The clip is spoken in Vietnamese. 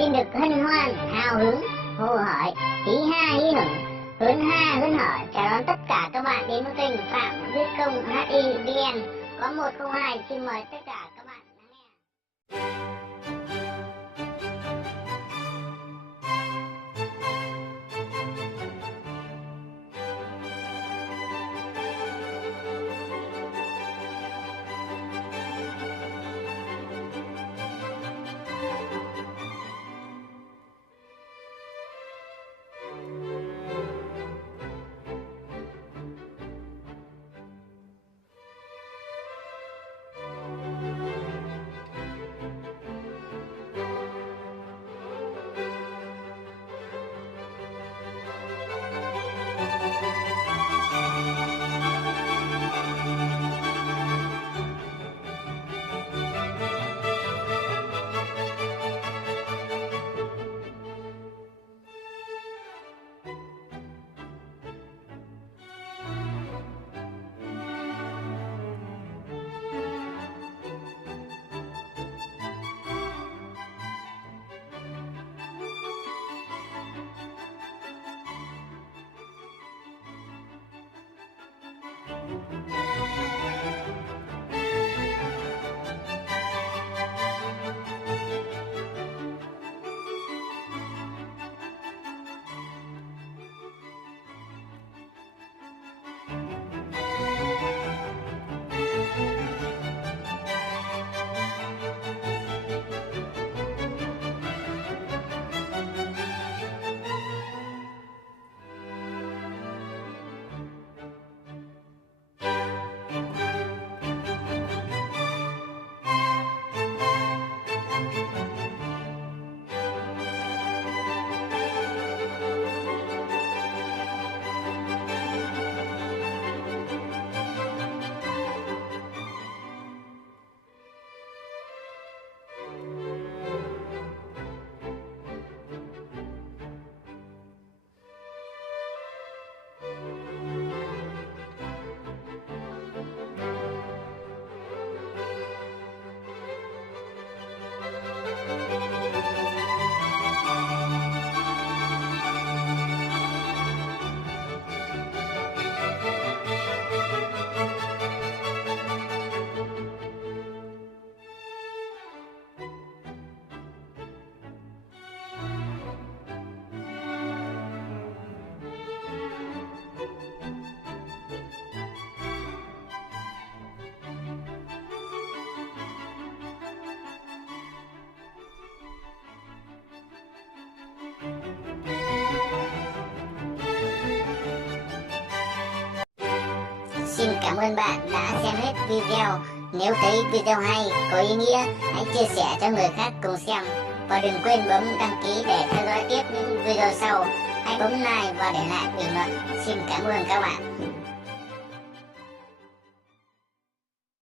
xin được hân hoan, hào hứng, hồ hởi, hí ha hí hửng, hớn ha hớn hở chào đón tất cả các bạn đến với kênh Phạm Viết Công HIVN. Có 102 xin mời tất cả các bạn lắng nghe. Xin cảm ơn bạn đã xem hết video. Nếu thấy video hay, có ý nghĩa, hãy chia sẻ cho người khác cùng xem. Và đừng quên bấm đăng ký để theo dõi tiếp những video sau. Hãy bấm like và để lại bình luận. Xin cảm ơn các bạn.